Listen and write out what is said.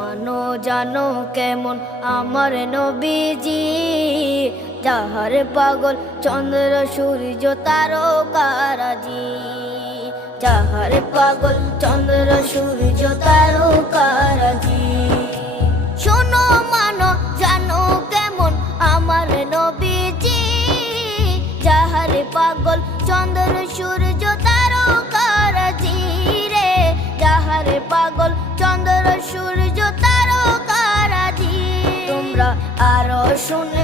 মানো জানো কেমন আমার নবীজি, যাহার পাগল চন্দ্র সূর্য তারকারাজি, যাহার পাগল চন্দ্র সূর্য তারকারাজি। শোনো মানো জানো কেমন আমার নবীজি, যাহার পাগল চন্দ্র সূর্য তারকারাজি রে, যাহার পাগল চন্দ্র সূর্য তারকারাজি। তোমরা আরো শুনে